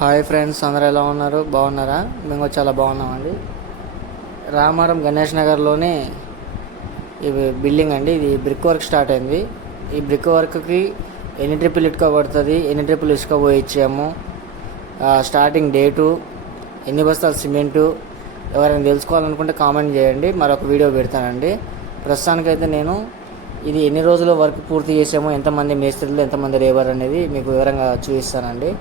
Hi friends, అందరూ ఎలా ఉన్నారు? బాగున్నారా? మేము చాలా బాగున్నామండి. రామారం గణేష్ నగర్లోనే ఇది బిల్డింగ్ అండి. ఇది బ్రిక్ వర్క్ స్టార్ట్ అయింది. ఈ బ్రిక్ వర్క్కి ఎన్ని ట్రిప్పులు ఇటుక పడుతుంది, ఎన్ని ట్రిప్పులు ఇసుక పోయించాము, స్టార్టింగ్ డేటు, ఎన్ని బస్తాలు సిమెంటు, ఎవరైనా తెలుసుకోవాలనుకుంటే కామెంట్ చేయండి, మరొక వీడియో పెడతానండి. ప్రస్తుతానికైతే నేను ఇది ఎన్ని రోజుల్లో వర్క్ పూర్తి చేసామో, ఎంతమంది మేస్త్రీలు, ఎంతమంది లేబర్ అనేది మీకు వివరంగా చూపిస్తానండి.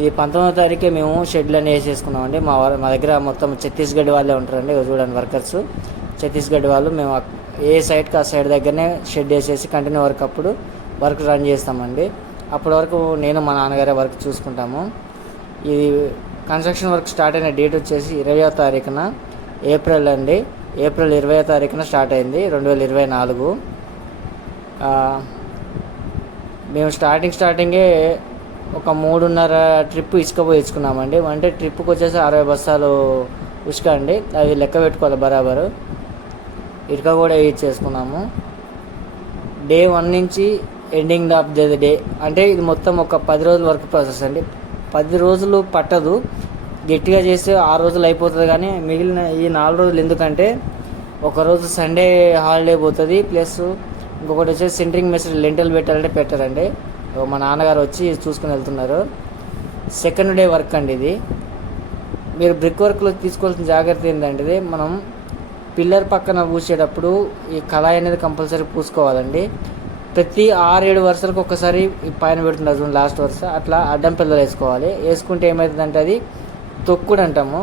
ఇది 19వ తారీఖే మేము షెడ్లు అన్నీ వేసేసుకున్నామండి. మా దగ్గర మొత్తం ఛత్తీస్గఢ్ వాళ్ళే ఉంటారండి. చూడండి వర్కర్స్ ఛత్తీస్గఢ్ వాళ్ళు. మేము ఏ సైడ్కి ఆ సైడ్ దగ్గరనే షెడ్ వేసేసి కంటిన్యూ అప్పుడు వర్క్ రన్ చేస్తామండి. అప్పటి వరకు నేను మా నాన్నగారే వర్క్ చూసుకుంటాము. ఇది కన్స్ట్రక్షన్ వర్క్ స్టార్ట్ అయిన డేట్ వచ్చేసి 20వ తారీఖున ఏప్రిల్ అండి. ఏప్రిల్ 20వ తారీఖున స్టార్ట్ అయింది 2024. మేము స్టార్టింగే ఒక 3.5 ట్రిప్ ఇసుక పోయించుకున్నామండి. అంటే ట్రిప్కి వచ్చేసి 60 బస్తాలు ఇసుక అండి. అది లెక్క పెట్టుకోవాలి బరాబరు. ఇటుక కూడా వేయించేసుకున్నాము. డే 1 నుంచి ఎండింగ్ ఆఫ్ ద డే అంటే ఇది మొత్తం ఒక 10 రోజుల వర్క్ ప్రాసెస్ అండి. 10 రోజులు పట్టదు, గట్టిగా చేస్తే 6 రోజులు అయిపోతుంది. కానీ మిగిలిన ఈ 4 రోజులు ఎందుకంటే ఒకరోజు సండే హాలిడే పోతుంది. ప్లస్ ఇంకొకటి వచ్చేసి సెంటరింగ్ మెసేజ్ లెంటల్ పెట్టాలంటే పెట్టారండి. మా నాన్నగారు వచ్చి చూసుకుని వెళ్తున్నారు. సెకండ్ డే వర్క్ అండి ఇది. మీరు బ్రిక్ వర్క్లో తీసుకోవాల్సిన జాగ్రత్త ఏంటంటే, మనం పిల్లర్ పక్కన పూసేటప్పుడు ఈ కళాయి అనేది కంపల్సరీ పూసుకోవాలండి. ప్రతి 6-7 వరుసలకు ఒక్కసారి పైన పెడుతున్నారు లాస్ట్ వరుస, అట్లా అడ్డం పిల్లలు వేసుకోవాలి. వేసుకుంటే ఏమవుతుందంటే అది తొక్కుడు అంటాము.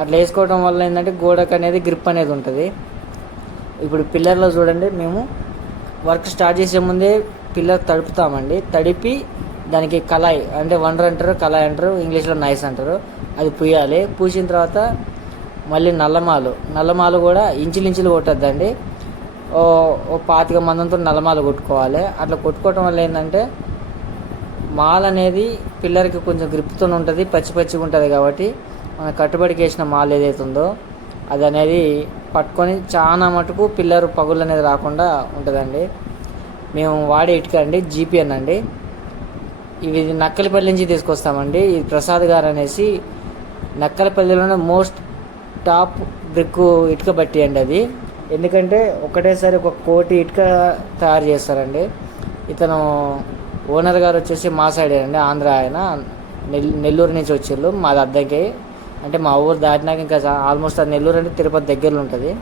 అట్లా వేసుకోవడం వల్ల ఏంటంటే గోడకు అనేది గ్రిప్ అనేది ఉంటుంది. ఇప్పుడు పిల్లర్లో చూడండి, మేము వర్క్ స్టార్ట్ చేసే ముందే పిల్లర్ తడుపుతామండి. తడిపి దానికి కళాయి అంటే వండర్ అంటారు, కళాయి అంటారు, ఇంగ్లీష్లో నైస్ అంటారు, అది పూయాలి. పూసిన తర్వాత మళ్ళీ నల్లమాలు కూడా ఇంచులు కొట్టద్దండి. ఓ 25 మందంతో నల్లమాలు కొట్టుకోవాలి. అట్లా కొట్టుకోవటం వల్ల ఏంటంటే మాల్ అనేది పిల్లర్కి కొంచెం గ్రిప్తో ఉంటుంది, పచ్చిగా ఉంటుంది. కాబట్టి మన కట్టుబడికి వేసిన మాల్ ఏదైతే ఉందో అది అనేది పట్టుకొని చాలా మటుకు పిల్లర్ పగుళ్ళు అనేది రాకుండా ఉంటుందండి. మేము వాడే ఇటుక అండి జీపీఎన్ అండి. ఇవి నక్కలపల్లి నుంచి తీసుకొస్తామండి. ఇది ప్రసాద్ గారు అనేసి నక్కలపల్లిలోనే మోస్ట్ టాప్ బ్రిక్ ఇటుక బట్టి అండి అది. ఎందుకంటే ఒకటేసారి 1 కోటి ఇటుక తయారు చేస్తారండి. ఇతను ఓనర్ గారు వచ్చేసి మా సైడే అండి, ఆంధ్ర. ఆయన నెల్లూరు నుంచి వచ్చిళ్ళు మాది అద్దెకి. అంటే మా ఊరు దాటినాక ఇంకా ఆల్మోస్ట్ అది నెల్లూరు అంటే తిరుపతి దగ్గరలో ఉంటుంది.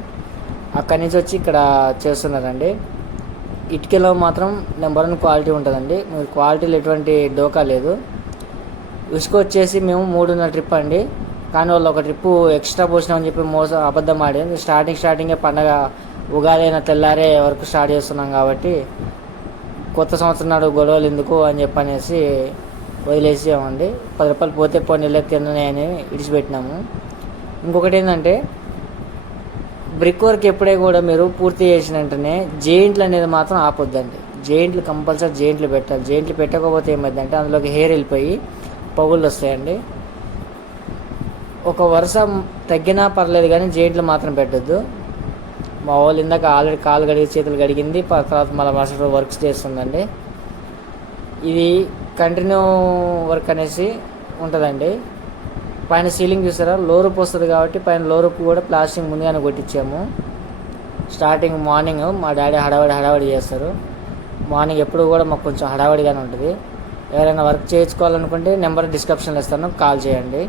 అక్కడి నుంచి వచ్చి ఇక్కడ చేస్తున్నారండి. ఇటుకలో మాత్రం నెంబర్ 1 క్వాలిటీ ఉంటుందండి. మీరు క్వాలిటీలో ఎటువంటి డోకా లేదు. ఇసుక వచ్చేసి మేము 3.5 ట్రిప్ అండి. కానీ వాళ్ళు ఒక ట్రిప్పు ఎక్స్ట్రా పోసినామని చెప్పి అబద్ధం ఆడింది. స్టార్టింగే పండగ ఉగాది అయిన తెల్లారే వరకు స్టార్ట్ చేస్తున్నాం కాబట్టి కొత్త సంవత్సరం నాడు గొడవలు ఎందుకు అని చెప్పనేసి వదిలేసామండి. 10 రూపాయలు పోతే పోనీ తిన్నాయి అని ఇడిచిపెట్టినాము. ఇంకొకటి ఏంటంటే, బ్రిక్ వర్క్ ఎప్పుడే కూడా మీరు పూర్తి చేసిన వెంటనే జెయింట్లు అనేది మాత్రం ఆపొద్దండి. జెయింట్లు కంపల్సరీ జెయింట్లు పెట్టాలి. జెయింట్లు పెట్టకపోతే ఏమైందంటే అందులోకి హెయిర్ వెళ్ళిపోయి పగుళ్ళు వస్తాయండి. ఒక వరుస తగ్గినా పర్లేదు కానీ జెయింట్లు మాత్రం పెట్టద్దు. మా వాళ్ళు ఇందాక ఆల్రెడీ కాలు కడిగి చేతులు కడిగింది, తర్వాత మళ్ళీ మరుసటి వర్క్స్ చేస్తుందండి. ఇది కంటిన్యూ వర్క్ అనేసి ఉంటుందండి. పైన సీలింగ్ చూసారా, లోరూపు వస్తుంది కాబట్టి పైన లోరూపు కూడా ప్లాస్టింగ్ ముందుగానే కొట్టించాము. స్టార్టింగ్ మార్నింగ్ మా డాడీ హడావడి చేస్తారు. మార్నింగ్ ఎప్పుడు కూడా మాకు కొంచెం హడావడిగానే ఉంటుంది. ఎవరైనా వర్క్ చేయించుకోవాలనుకుంటే నెంబర్ డిస్క్రిప్షన్లో ఇస్తాను, కాల్ చేయండి.